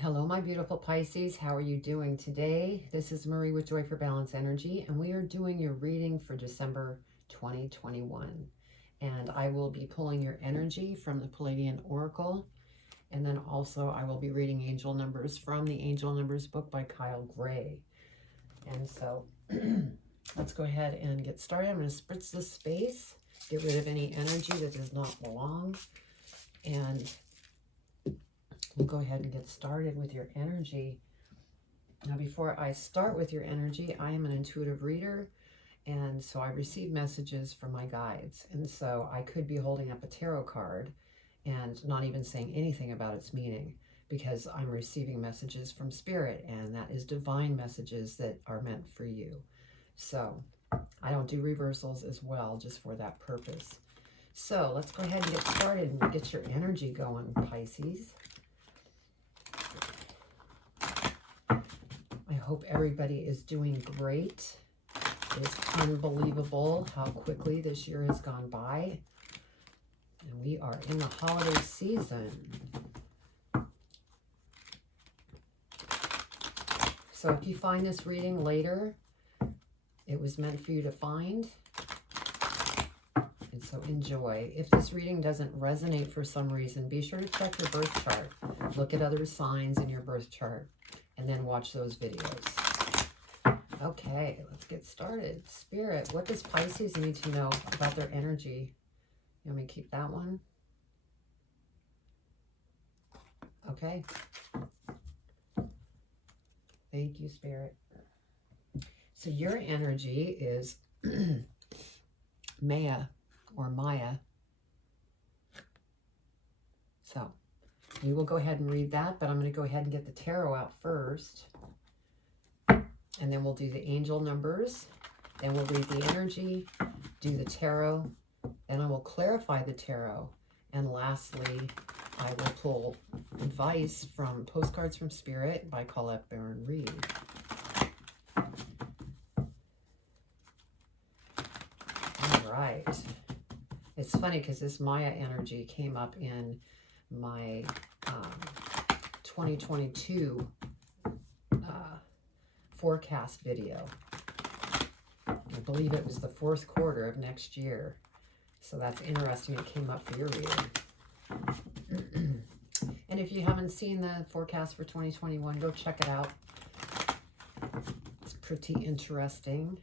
Hello, my beautiful Pisces. How are you doing today? This is Marie with Joy for Balance Energy, and we are doing your reading for December 2021. And I will be pulling your energy from the Palladian Oracle, and then also I will be reading angel numbers from the Angel Numbers book by Kyle Gray. And so let's go ahead and get started. I'm going to spritz this space, get rid of any energy that does not belong, and we'll go ahead and get started with your energy. Now, before I start with your energy, I am an intuitive reader, and so I receive messages from my guides. And so I could be holding up a tarot card and not even saying anything about its meaning, because I'm receiving messages from Spirit, and that is divine messages that are meant for you. So I don't do reversals as well, just for that purpose. So let's go ahead and get started and get your energy going, Pisces. I hope everybody is doing great. It's unbelievable how quickly this year has gone by. And we are in the holiday season. So if you find this reading later, it was meant for you to find. And so enjoy. If this reading doesn't resonate for some reason, be sure to check your birth chart. Look at other signs in your birth chart, and then watch those videos. Okay, let's get started. Spirit, what does Pisces need to know about their energy? You want me to keep that one? Okay. Thank you, Spirit. So your energy is Maya or Maya. So we will go ahead and read that, but I'm going to go ahead and get the tarot out first. And then we'll do the angel numbers. Then we'll read the energy, do the tarot. Then I will clarify the tarot. And lastly, I will pull advice from Postcards from Spirit by Colette Baron Reed. All right. It's funny because this Maya energy came up in my 2022 forecast video. I believe it was the fourth quarter of next year. So that's interesting. It came up for your reading. And if you haven't seen the forecast for 2021, go check it out. It's pretty interesting.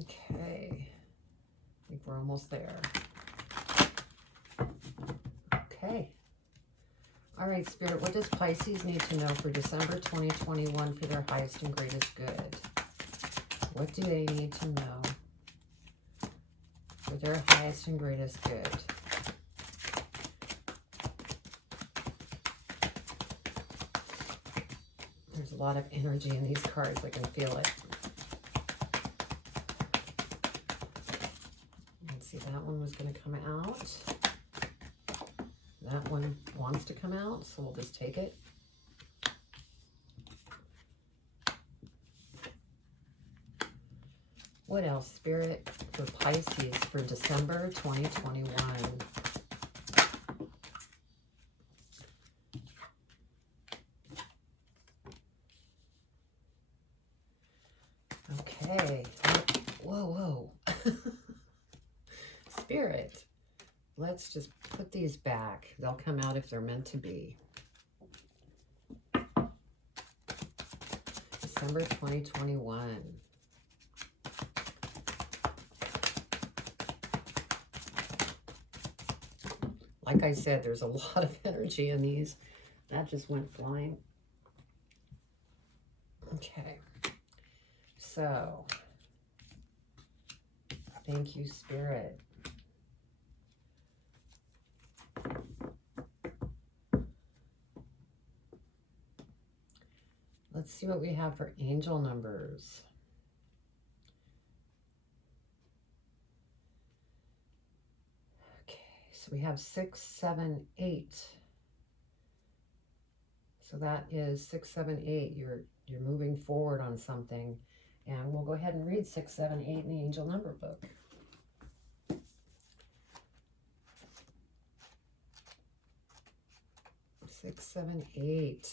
Okay. I think we're almost there. Okay. All right, Spirit, what does Pisces need to know for December 2021 for their highest and greatest good? What do they need to know for their highest and greatest good? There's a lot of energy in these cards. I can feel it. Let's see, that one was going to come out. That one wants to come out, so we'll just take it. What else, Spirit, for Pisces for December 2021? Okay. Whoa. Spirit, let's just put these back. They'll come out if they're meant to be. December 2021. Like I said, there's a lot of energy in these. That just went flying. Okay. So, thank you, Spirit. Let's see what we have for angel numbers. Okay, so we have 6, 7, 8. So that is 6, 7, 8. You're moving forward on something. And we'll go ahead and read 6, 7, 8 in the angel number book. 6, 7, 8.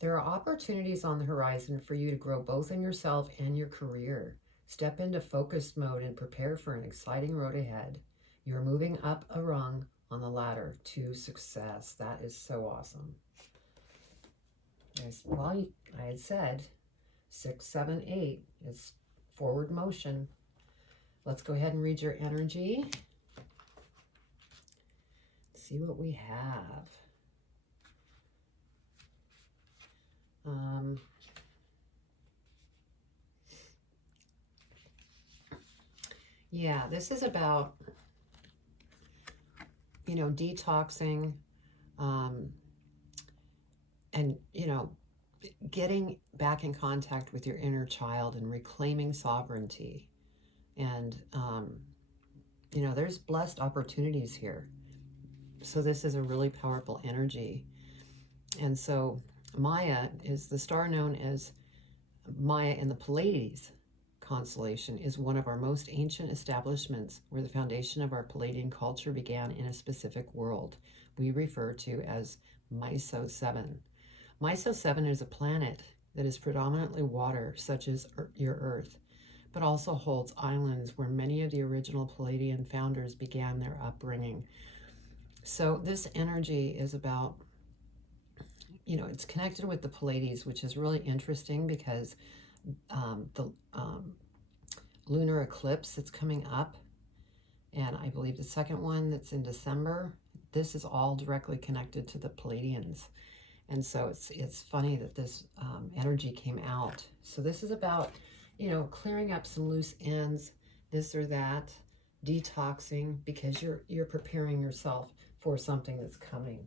There are opportunities on the horizon for you to grow both in yourself and your career. Step into focused mode and prepare for an exciting road ahead. You're moving up a rung on the ladder to success. That is so awesome. Well, I had said 6, 7, 8 is forward motion. Let's go ahead and read your energy. See what we have. Yeah, this is about, you know, detoxing, and, you know, getting back in contact with your inner child and reclaiming sovereignty. And, you know, there's blessed opportunities here. So this is a really powerful energy. And so Maya is the star known as Maya in the Pleiades constellation, is one of our most ancient establishments where the foundation of our Palladian culture began in a specific world we refer to as Myso 7. Myso 7 is a planet that is predominantly water, such as your Earth, but also holds islands where many of the original Palladian founders began their upbringing. So this energy is about, you know, it's connected with the Pleiades, which is really interesting because the lunar eclipse that's coming up, and I believe the second one that's in December, this is all directly connected to the Pleiadians. And so it's funny that this energy came out. So this is about, you know, clearing up some loose ends, this or that, detoxing, because you're preparing yourself for something that's coming.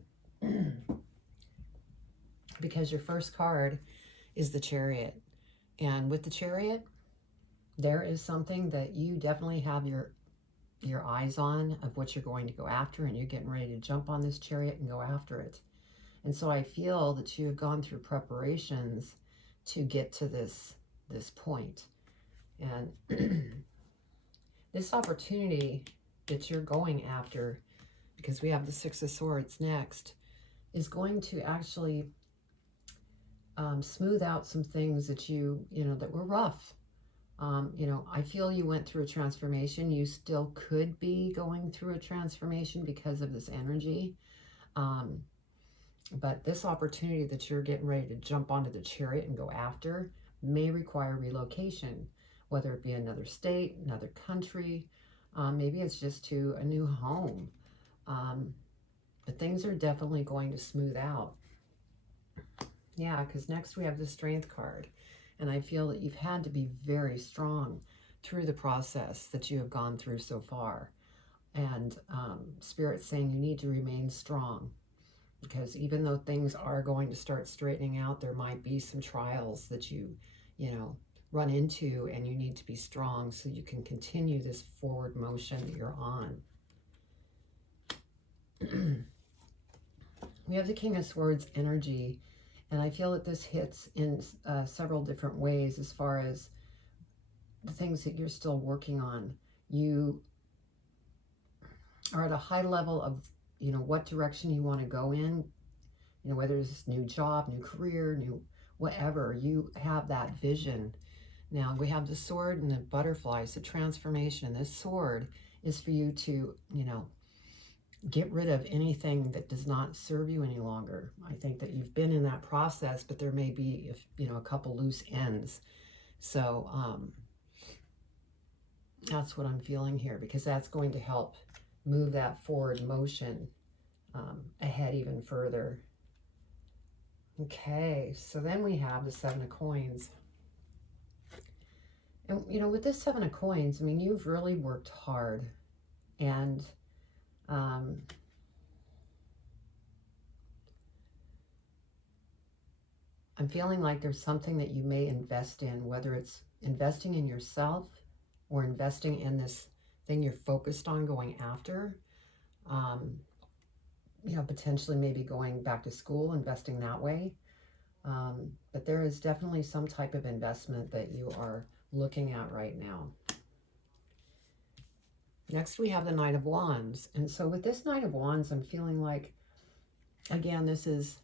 Because your first card is the Chariot. And with the Chariot, there is something that you definitely have your eyes on of what you're going to go after, and you're getting ready to jump on this Chariot and go after it. And so I feel that you have gone through preparations to get to this point. And this opportunity that you're going after, because we have the Six of Swords next, is going to actually smooth out some things that you know, that were rough. You know, I feel you went through a transformation. You still could be going through a transformation because of this energy. But this opportunity that you're getting ready to jump onto the Chariot and go after may require relocation, whether it be another state, another country, maybe it's just to a new home. But things are definitely going to smooth out. Yeah, because next we have the Strength card. And I feel that you've had to be very strong through the process that you have gone through so far. And Spirit's saying you need to remain strong. Because even though things are going to start straightening out, there might be some trials that you know, run into, and you need to be strong so you can continue this forward motion that you're on. We have the King of Swords energy, and I feel that this hits in several different ways as far as the things that you're still working on. You are at a high level of, you know, what direction you want to go in, you know, whether it's new job, new career, new whatever, you have that vision. Now we have the sword and the butterflies, the transformation. This sword is for you to, you know, get rid of anything that does not serve you any longer. I think that you've been in that process, but there may be, you know, a couple loose ends. So that's what I'm feeling here, because that's going to help move that forward motion ahead even further. Okay, so then we have the Seven of Coins. And, you know, with this Seven of Coins, I mean, you've really worked hard. And I'm feeling like there's something that you may invest in, whether it's investing in yourself or investing in this thing you're focused on going after. You know, potentially maybe going back to school, investing that way. But there is definitely some type of investment that you are looking at right now. Next, we have the Knight of Wands. And so with this Knight of Wands, I'm feeling like, again, this is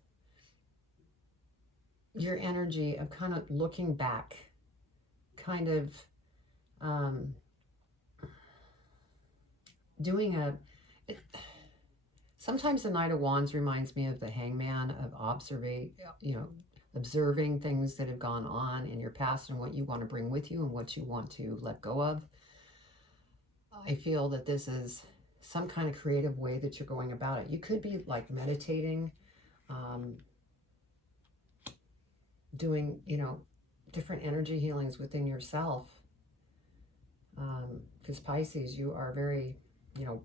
your energy of kind of looking back, kind of doing a... Sometimes the Knight of Wands reminds me of the Hangman, of observing things that have gone on in your past and what you want to bring with you and what you want to let go of. I feel that this is some kind of creative way that you're going about it. You could be like meditating, doing, different energy healings within yourself. Because Pisces, you are very,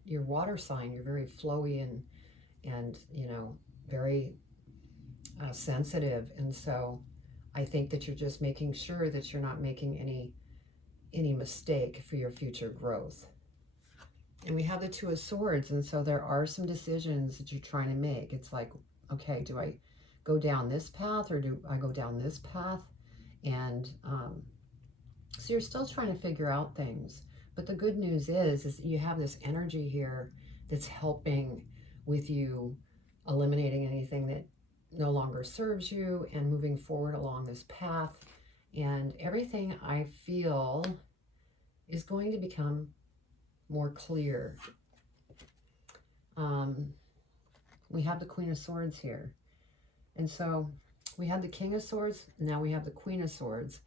your water sign, you're very flowy and very sensitive. And so I think that you're just making sure that you're not making any mistake for your future growth. And we have the Two of Swords, and so there are some decisions that you're trying to make. It's like, okay, do I go down this path or do I go down this path? And so you're still trying to figure out things. But the good news is you have this energy here that's helping with you eliminating anything that no longer serves you and moving forward along this path. And everything, I feel, is going to become more clear. We have the Queen of Swords here. And so we had the King of Swords, now we have the Queen of Swords.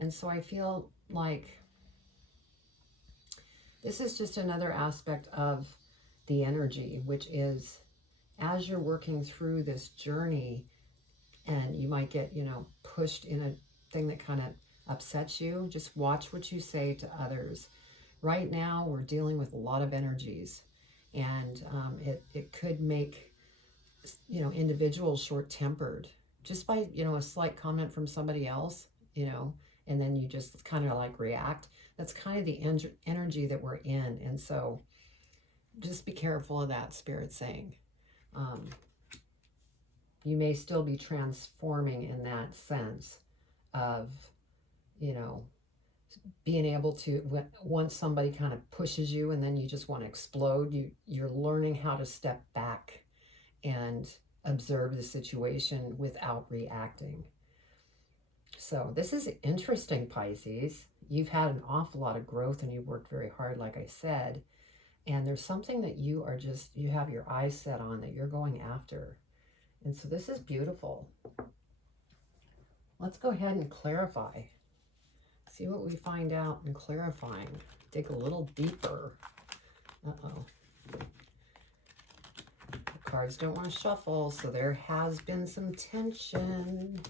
And so I feel like this is just another aspect of the energy, which is as you're working through this journey and you might get, pushed in a thing that kind of upsets you, just watch what you say to others. Right now, we're dealing with a lot of energies, and it could make, individuals short-tempered just by, a slight comment from somebody else, and then you just kind of like react. That's kind of the energy that we're in, and so just be careful of that, Spirit's saying. You may still be transforming in that sense of, being able to, once somebody kind of pushes you and then you just want to explode, you're learning how to step back and observe the situation without reacting. So this is interesting, Pisces. You've had an awful lot of growth and you've worked very hard, like I said, and there's something that you have your eyes set on that you're going after. And so this is beautiful. Let's go ahead and clarify. See what we find out in clarifying. Dig a little deeper. Uh-oh. The cards don't want to shuffle, so there has been some tension.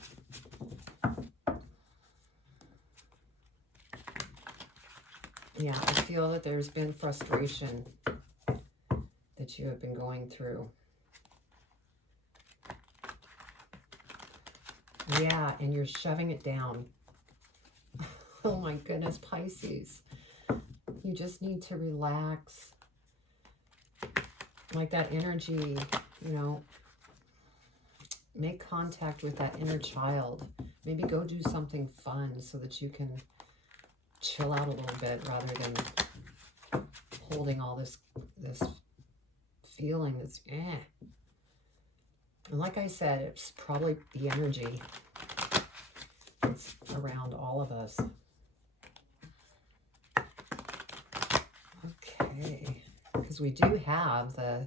Yeah, I feel that there's been frustration that you have been going through. Yeah, and you're shoving it down. Oh my goodness, Pisces. You just need to relax. Like that energy, make contact with that inner child. Maybe go do something fun so that you can chill out a little bit rather than holding all this feeling that's And like I said, it's probably the energy that's around all of us. Okay, because we do have the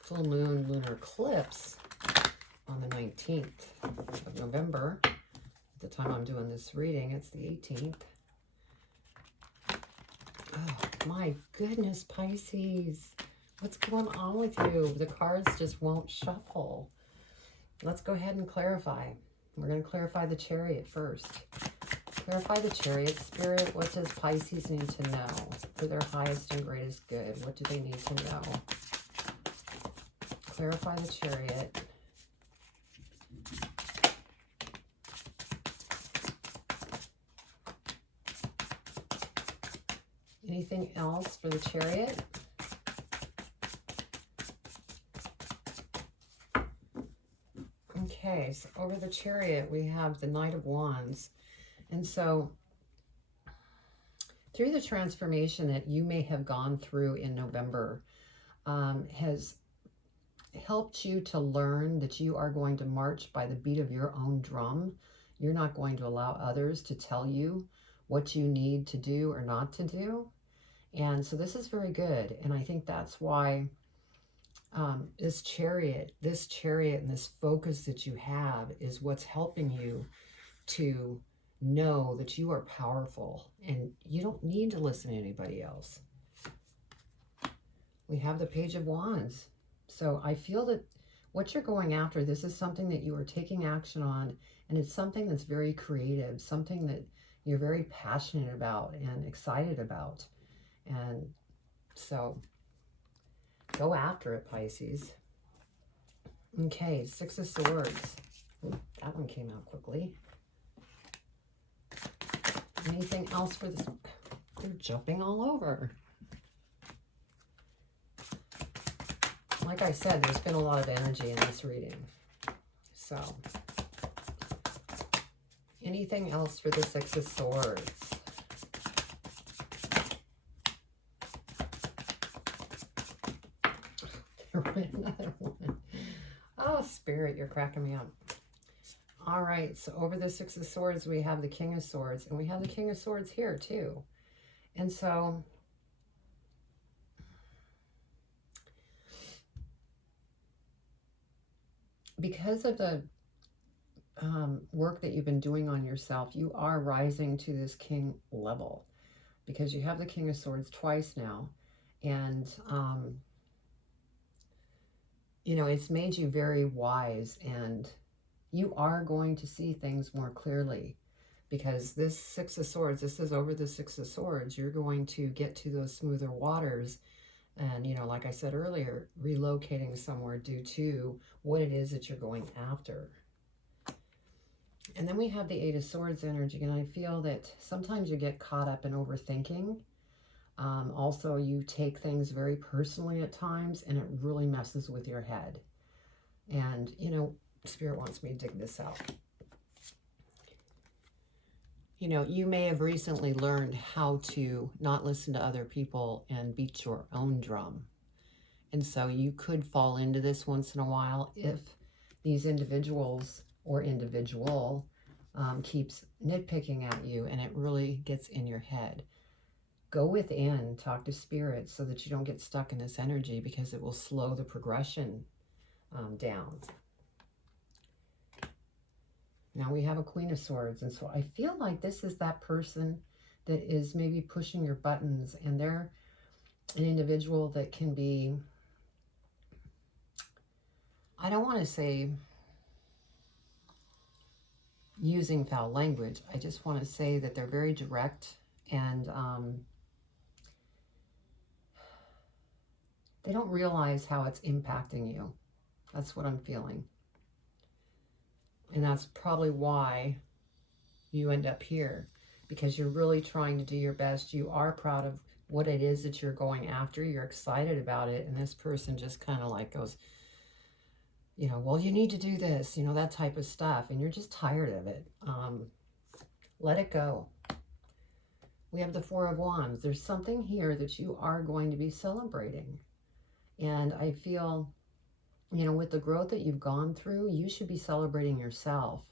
full moon lunar eclipse on the 19th of November. At the time I'm doing this reading, it's the 18th. Oh my goodness, Pisces. What's going on with you? The cards just won't shuffle. Let's go ahead and clarify. We're going to clarify the Chariot first. Clarify the Chariot, Spirit. What does Pisces need to know for their highest and greatest good? What do they need to know? Clarify the Chariot. Anything else for the Chariot? Okay, so over the Chariot, we have the Knight of Wands. And so through the transformation that you may have gone through in November, has helped you to learn that you are going to march by the beat of your own drum. You're not going to allow others to tell you what you need to do or not to do. And so this is very good. And I think that's why this chariot and this focus that you have is what's helping you to know that you are powerful and you don't need to listen to anybody else. We have the Page of Wands. So I feel that what you're going after, this is something that you are taking action on, and it's something that's very creative, something that you're very passionate about and excited about. And so go after it, Pisces. Okay, Six of Swords. Ooh, that one came out quickly. Anything else for this? They're jumping all over. Like I said, there's been a lot of energy in this reading. So, anything else for the Six of Swords? Another one. Oh, Spirit, you're cracking me up. All right, so over the Six of Swords, we have the King of Swords, and we have the King of Swords here too. And so, because of the work that you've been doing on yourself, you are rising to this king level, because you have the King of Swords twice now. And, you know, it's made you very wise, and you are going to see things more clearly, because this Six of Swords, this is over the Six of Swords. You're going to get to those smoother waters. And, you know, like I said earlier, relocating somewhere due to what it is that you're going after. And then we have the Eight of Swords energy. And I feel that sometimes you get caught up in overthinking. Also, you take things very personally at times, and it really messes with your head. And, you know, Spirit wants me to dig this out. You know, you may have recently learned how to not listen to other people and beat your own drum. And so you could fall into this once in a while if these individuals or individual keeps nitpicking at you and it really gets in your head. Go within, talk to Spirit so that you don't get stuck in this energy, because it will slow the progression down. Now we have a Queen of Swords, and so I feel like this is that person that is maybe pushing your buttons, and they're an individual that can be, I don't want to say using foul language, I just want to say that they're very direct, and they don't realize how it's impacting you. That's what I'm feeling. And that's probably why you end up here, because you're really trying to do your best. You are proud of what it is that you're going after. You're excited about it. And this person just kind of like goes, you know, well, you need to do this, you know, that type of stuff. And you're just tired of it. Let it go. We have the Four of Wands. There's something here that you are going to be celebrating. And I feel, you know, with the growth that you've gone through, you should be celebrating yourself.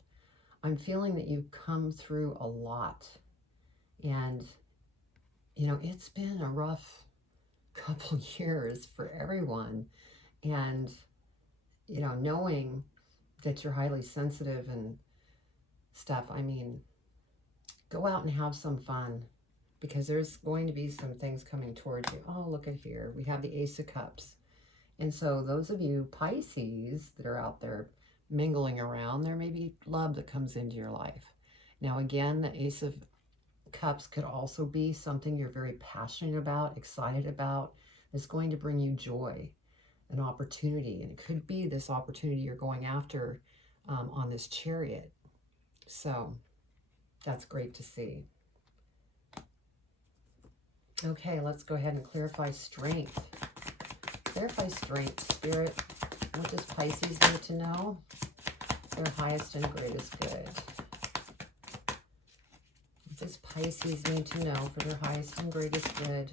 I'm feeling that you've come through a lot. And, you know, it's been a rough couple years for everyone. And, you know, knowing that you're highly sensitive and stuff, I mean, go out and have some fun, because there's going to be some things coming towards you. Oh, look at here. We have the Ace of Cups. And so those of you Pisces that are out there mingling around, there may be love that comes into your life. Now, again, the Ace of Cups could also be something you're very passionate about, excited about. That's going to bring you joy, an opportunity. And it could be this opportunity you're going after on this Chariot. So that's great to see. Okay, let's go ahead and clarify strength. Clarify strength, Spirit. What does Pisces need to know? Their highest and greatest good. does Pisces need to know for their highest and greatest good?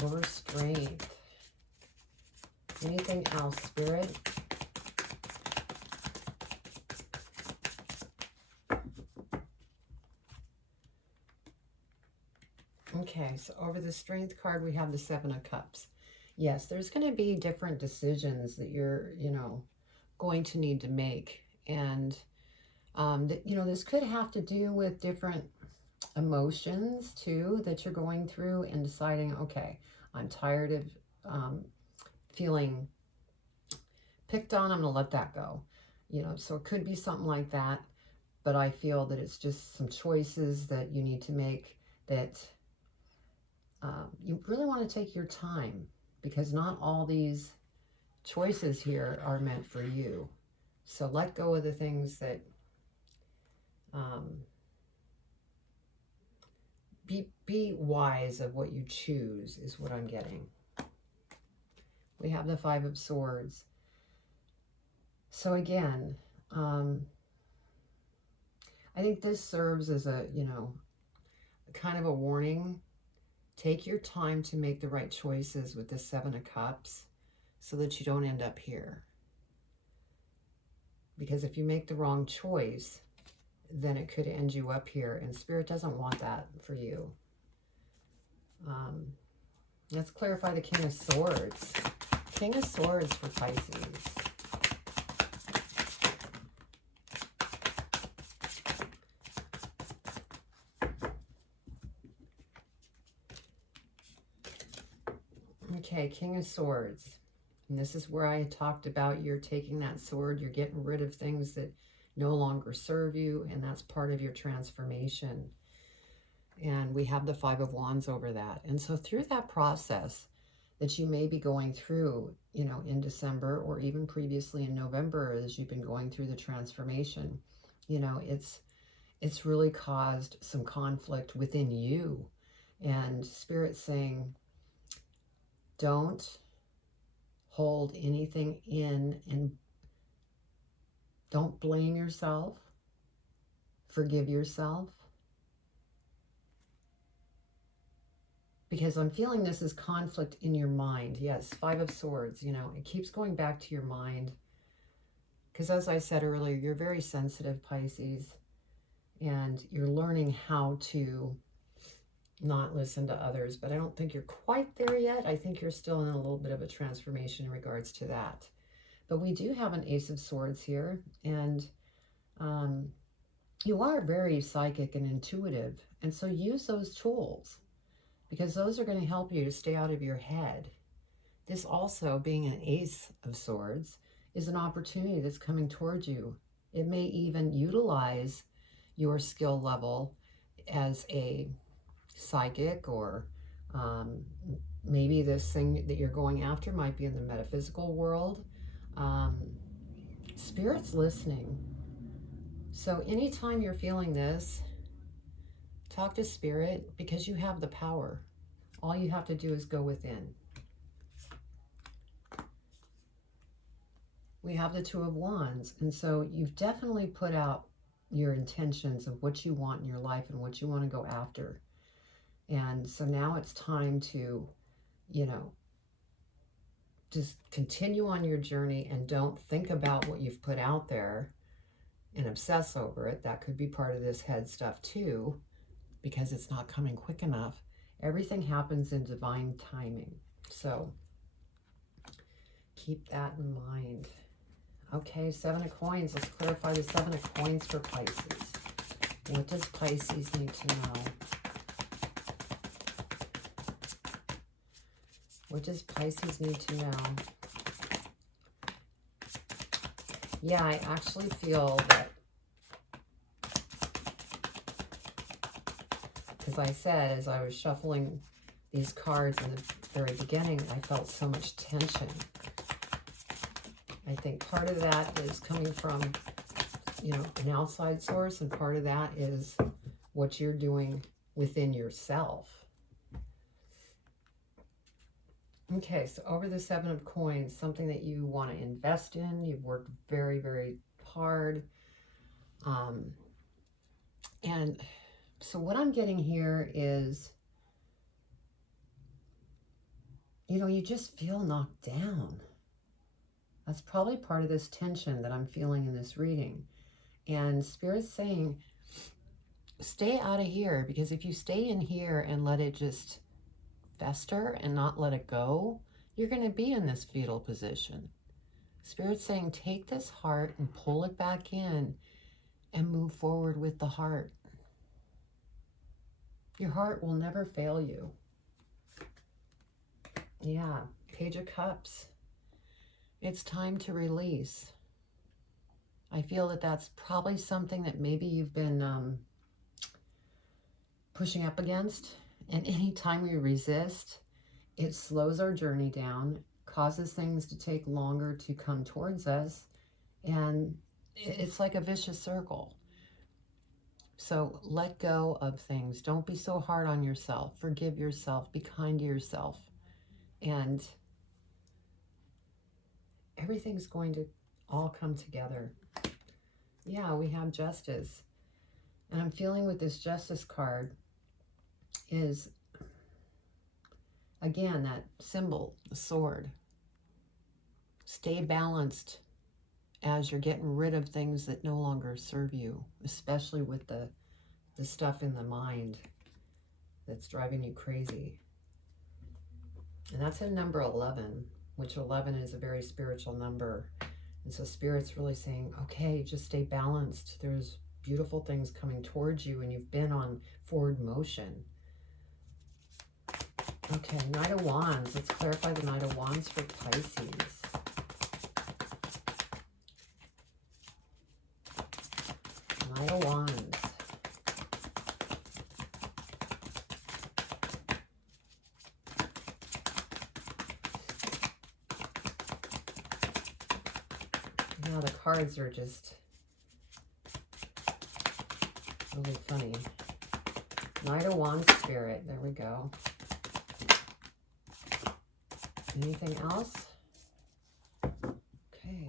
Over strength. Anything else, Spirit? Okay, so over the Strength card, we have the Seven of Cups. Yes, there's going to be different decisions that you're, going to need to make. And, this could have to do with different emotions, too, that you're going through and deciding, okay, I'm tired of feeling picked on. I'm going to let that go. So it could be something like that. But I feel that it's just some choices that you need to make that you really want to take your time, because not all these choices here are meant for you. So let go of the things that be wise of what you choose is what I'm getting. We have the Five of Swords. So again, I think this serves as a, kind of a warning. Take your time to make the right choices with the Seven of Cups so that you don't end up here. Because if you make the wrong choice, then it could end you up here, and Spirit doesn't want that for you. Let's clarify the King of Swords. King of Swords for Pisces. Okay, King of Swords. And this is where I talked about you're taking that sword, you're getting rid of things that no longer serve you, and that's part of your transformation. And we have the Five of Wands over that. And so through that process that you may be going through, in December or even previously in November, as you've been going through the transformation, it's really caused some conflict within you. And Spirit's saying, don't hold anything in, and don't blame yourself. Forgive yourself. Because I'm feeling this is conflict in your mind. Yes, Five of Swords, it keeps going back to your mind. Because as I said earlier, you're very sensitive, Pisces, and you're learning how to not listen to others. But I don't think you're quite there yet. I think you're still in a little bit of a transformation in regards to that. But we do have an Ace of Swords here, and you are very psychic and intuitive. And so use those tools, because those are going to help you to stay out of your head. This also, being an Ace of Swords, is an opportunity that's coming towards you. It may even utilize your skill level as a psychic, or maybe this thing that you're going after might be in the metaphysical world. Spirit's listening. So anytime you're feeling this, talk to Spirit, because you have the power. All you have to do is go within. We have the Two of Wands, and so you've definitely put out your intentions of what you want in your life and what you want to go after. And so now it's time to, just continue on your journey, and don't think about what you've put out there and obsess over it. That could be part of this head stuff too, because it's not coming quick enough. Everything happens in divine timing. So keep that in mind. Okay, Seven of Coins. Let's clarify the Seven of Coins for Pisces. What does Pisces need to know? What does Pisces need to know? Yeah, I actually feel that, because I said, as I was shuffling these cards in the very beginning, I felt so much tension. I think part of that is coming from, an outside source, and part of that is what you're doing within yourself. Okay, so over the Seven of Coins, something that you want to invest in. You've worked very, very hard. And so what I'm getting here is, you know, you just feel knocked down. That's probably part of this tension that I'm feeling in this reading. And Spirit's saying, stay out of here, because if you stay in here and let it just fester and not let it go, you're going to be in this fetal position. Spirit's saying, take this heart and pull it back in and move forward with the heart. Your heart will never fail you. Yeah, Page of Cups. It's time to release. I feel that that's probably something that maybe you've been pushing up against. And anytime we resist, it slows our journey down, causes things to take longer to come towards us, and it's like a vicious circle. So let go of things. Don't be so hard on yourself. Forgive yourself. Be kind to yourself. And everything's going to all come together. Yeah, we have Justice. And I'm feeling with this Justice card is, again, that symbol, the sword. Stay balanced as you're getting rid of things that no longer serve you, especially with the stuff in the mind that's driving you crazy. And that's in number 11, which 11 is a very spiritual number. And so Spirit's really saying, okay, just stay balanced. There's beautiful things coming towards you, and you've been on forward motion. Okay, Knight of Wands. Let's clarify the Knight of Wands for Pisces. Knight of Wands. Now the cards are just really funny. Knight of Wands Spirit. There we go. Anything else? Okay.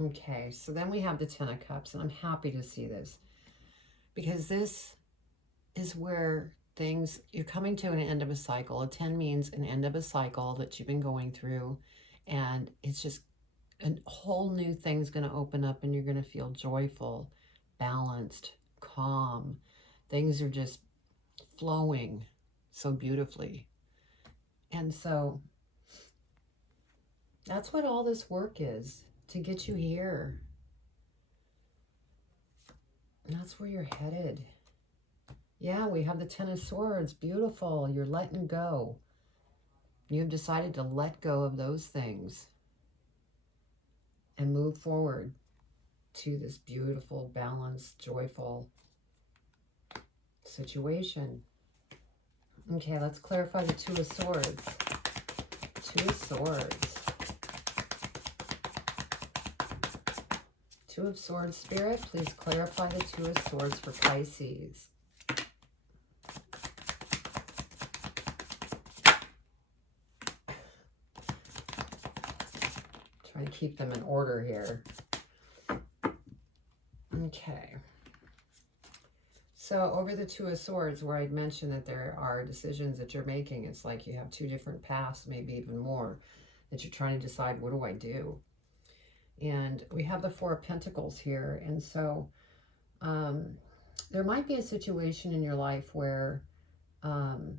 Okay, so then we have the Ten of Cups, and I'm happy to see this, because this is where things, you're coming to an end of a cycle. A 10 means an end of a cycle that you've been going through, and it's just a whole new thing's going to open up, and you're going to feel joyful, balanced, calm. Things are just flowing so beautifully. And so that's what all this work is, to get you here. And that's where you're headed. Yeah, we have the Ten of Swords. Beautiful. You're letting go. You've decided to let go of those things and move forward to this beautiful, balanced, joyful situation. Okay, let's clarify the Two of Swords. Two of Swords. Two of Swords, Spirit, please clarify the Two of Swords for Pisces. Trying to keep them in order here. Okay. So over the Two of Swords, where I'd mentioned that there are decisions that you're making, it's like you have two different paths, maybe even more, that you're trying to decide, what do I do? And we have the Four of Pentacles here. And so there might be a situation in your life where you're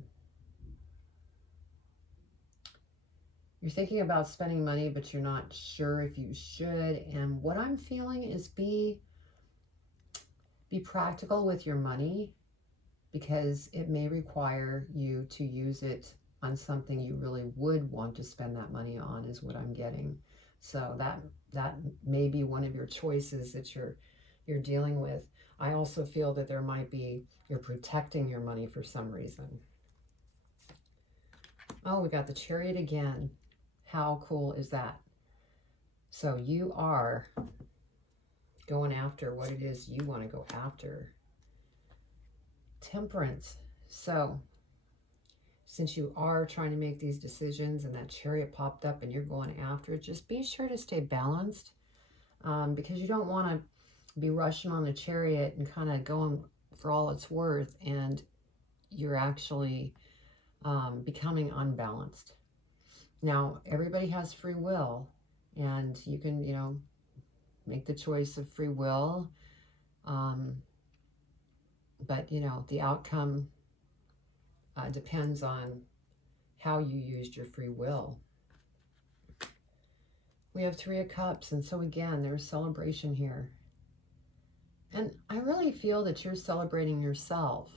thinking about spending money, but you're not sure if you should. And what I'm feeling is be practical with your money, because it may require you to use it on something you really would want to spend that money on, is what I'm getting. So that may be one of your choices that you're dealing with. I also feel that there might be, you're protecting your money for some reason. Oh, we got the Chariot again. How cool is that? So you are going after what it is you want to go after. Temperance. So since you are trying to make these decisions and that Chariot popped up and you're going after it, just be sure to stay balanced. because you don't want to be rushing on the Chariot and kind of going for all it's worth, and you're actually becoming unbalanced. Now, everybody has free will, and you can, make the choice of free will. But, the outcome depends on how you used your free will. We have Three of Cups, and so again, there's celebration here. And I really feel that you're celebrating yourself.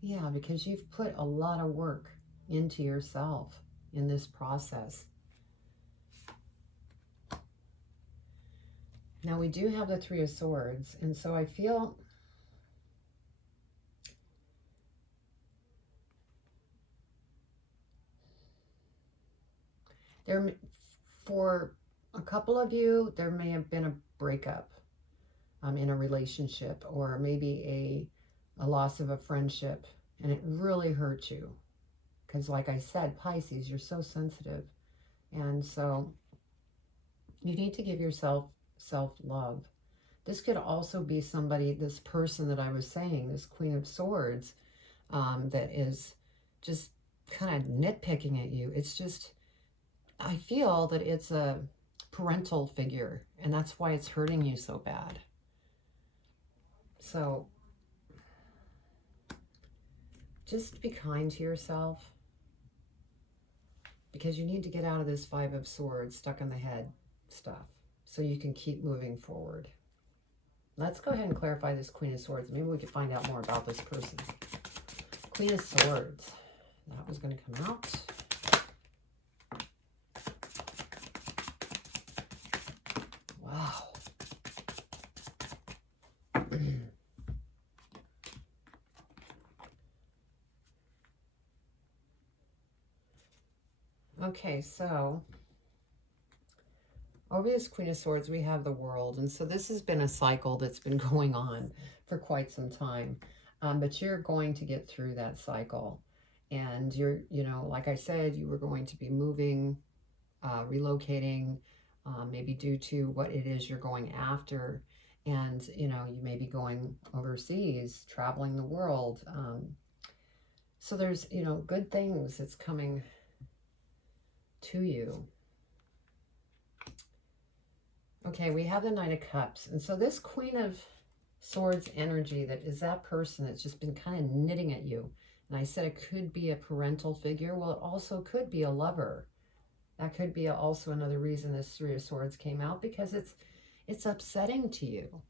Yeah, because you've put a lot of work into yourself in this process. Now we do have the Three of Swords, and so I feel there, for a couple of you, there may have been a breakup in a relationship, or maybe a loss of a friendship, and it really hurt you. Because like I said, Pisces, you're so sensitive. And so you need to give yourself self-love. This could also be somebody, this person that I was saying, this Queen of Swords, that is just kind of nitpicking at you. It's just, I feel that it's a parental figure, and that's why it's hurting you so bad. So just be kind to yourself, because you need to get out of this Five of Swords, stuck in the head stuff, so you can keep moving forward. Let's go ahead and clarify this Queen of Swords. Maybe we can find out more about this person. Queen of Swords. That was going to come out. Wow. Okay, so over this Queen of Swords, we have the World. And so this has been a cycle that's been going on for quite some time. But you're going to get through that cycle. And you're, like I said, you were going to be moving, relocating, maybe due to what it is you're going after. And, you may be going overseas, traveling the world. So there's, good things that's coming to you. Okay, we have the Knight of Cups. And so this Queen of Swords energy, that is that person that's just been kind of knitting at you. And I said it could be a parental figure. Well, it also could be a lover. That could be also another reason this Three of Swords came out, because it's upsetting to you.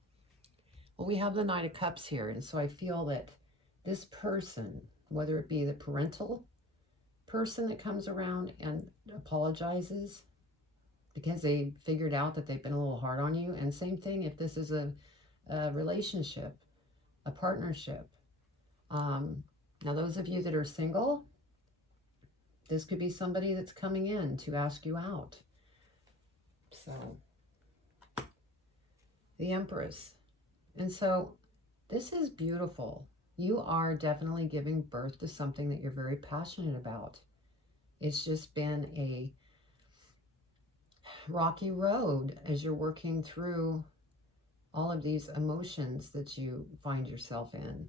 Well, we have the Knight of Cups here. And so I feel that this person, whether it be the parental person that comes around and apologizes because they figured out that they've been a little hard on you. And same thing if this is a relationship, a partnership. Now, those of you that are single, this could be somebody that's coming in to ask you out. So, the Empress. And so, this is beautiful. You are definitely giving birth to something that you're very passionate about. It's just been a rocky road as you're working through all of these emotions that you find yourself in.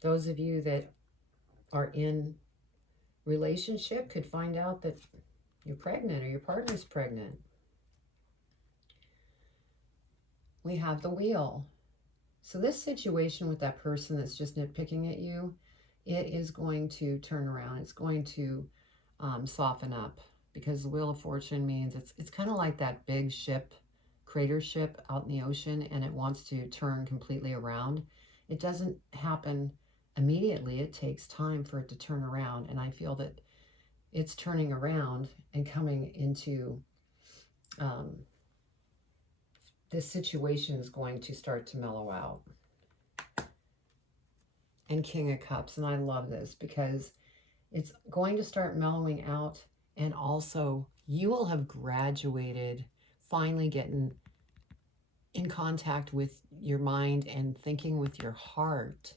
Those of you that are in relationship could find out that you're pregnant or your partner's pregnant. We have the Wheel. So this situation with that person that's just nitpicking at you, it is going to turn around. It's going to soften up, because the Wheel of Fortune means it's kind of like that big ship, crater ship out in the ocean, and it wants to turn completely around. It doesn't happen immediately. It takes time for it to turn around, and I feel that it's turning around and coming into this situation is going to start to mellow out. And King of Cups, and I love this because it's going to start mellowing out, and also you will have graduated, finally getting in contact with your mind and thinking with your heart.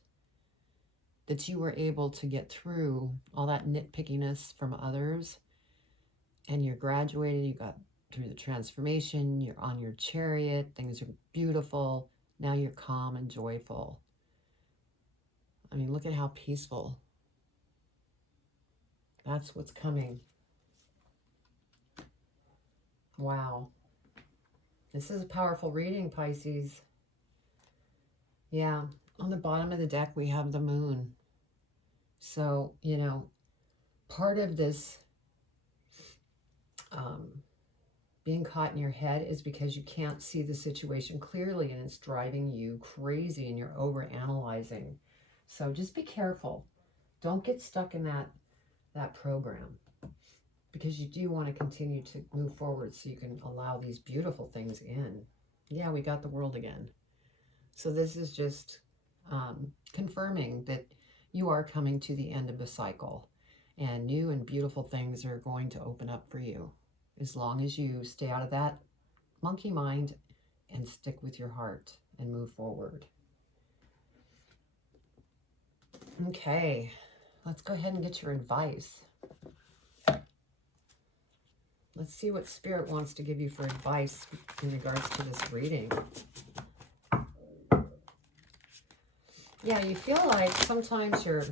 that you were able to get through all that nitpickiness from others, and you're graduated, you got through the transformation, you're on your chariot, things are beautiful, now you're calm and joyful. I mean, look at how peaceful. That's what's coming. Wow. This is a powerful reading, Pisces. Yeah, on the bottom of the deck, we have the moon. So, you know, part of this being caught in your head is because you can't see the situation clearly and it's driving you crazy and you're over analyzing. So just be careful. Don't get stuck in that program, because you do want to continue to move forward so you can allow these beautiful things in. Yeah, we got the world again. So this is just confirming that you are coming to the end of the cycle, and new and beautiful things are going to open up for you, as long as you stay out of that monkey mind and stick with your heart and move forward. Okay, let's go ahead and get your advice. Let's see what Spirit wants to give you for advice in regards to this reading. Yeah, you feel like sometimes you're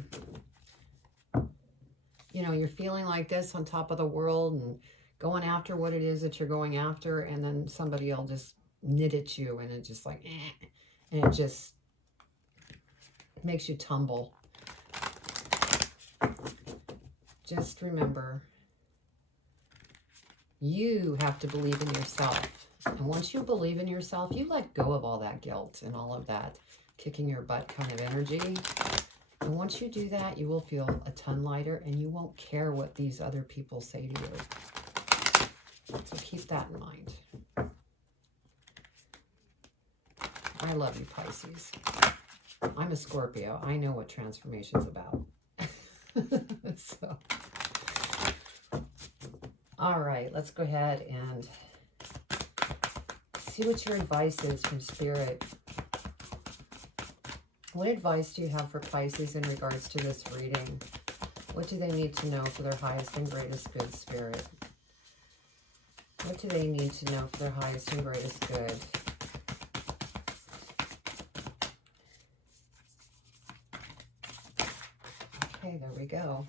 feeling like this on top of the world and going after what it is that you're going after, and then somebody will just knit at you, and it's just like, and it just makes you tumble. Just remember, you have to believe in yourself. And once you believe in yourself, you let go of all that guilt and all of that kicking your butt kind of energy. And once you do that, you will feel a ton lighter, and you won't care what these other people say to you. So keep that in mind. I love you, Pisces. I'm a Scorpio. I know what transformation's about. So, all right, let's go ahead and see what your advice is from Spirit. What advice do you have for Pisces in regards to this reading? What do they need to know for their highest and greatest good, Spirit? What do they need to know for their highest and greatest good? Okay, there we go.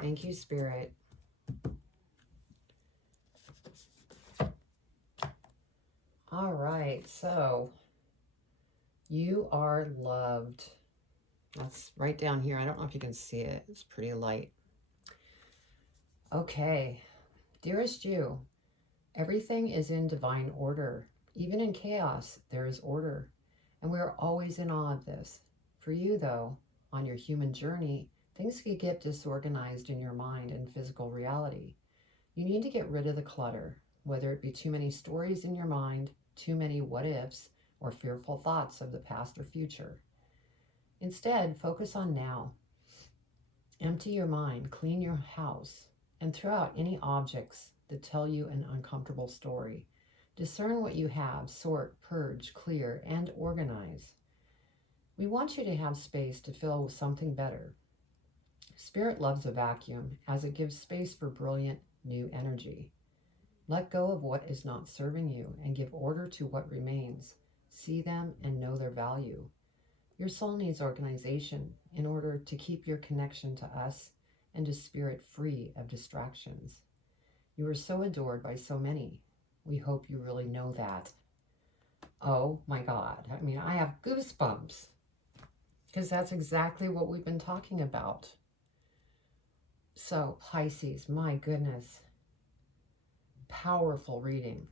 Thank you, Spirit. All right, so you are loved. That's right down here. I don't know if you can see it. It's pretty light. Okay, dearest you, everything is in divine order. Even in chaos, there is order. And we are always in awe of this. For you, though, on your human journey, things can get disorganized in your mind and physical reality. You need to get rid of the clutter, whether it be too many stories in your mind, too many what-ifs, or fearful thoughts of the past or future. Instead, focus on now. Empty your mind, clean your house, and throw out any objects that tell you an uncomfortable story. Discern what you have, sort, purge, clear, and organize. We want you to have space to fill with something better. Spirit loves a vacuum, as it gives space for brilliant new energy. Let go of what is not serving you and give order to what remains. See them and know their value. Your soul needs organization in order to keep your connection to us and to Spirit free of distractions. You are so adored by so many. We hope you really know that. Oh my God. I mean, I have goosebumps, because that's exactly what we've been talking about. So, Pisces, my goodness. Powerful reading.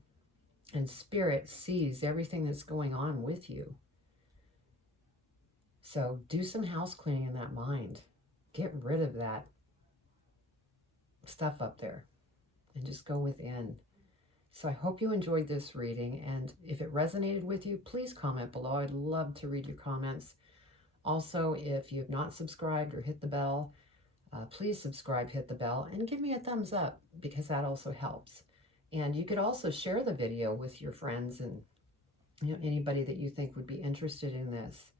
And Spirit sees everything that's going on with you. So do some house cleaning in that mind. Get rid of that stuff up there and just go within. So I hope you enjoyed this reading, and if it resonated with you, please comment below. I'd love to read your comments. Also, if you have not subscribed or hit the bell, please subscribe, hit the bell, and give me a thumbs up, because that also helps. And you could also share the video with your friends and anybody that you think would be interested in this.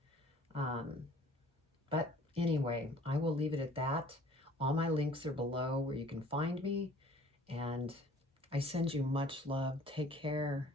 But Anyway, I will leave it at that. All my links are below where you can find me. And I send you much love. Take care.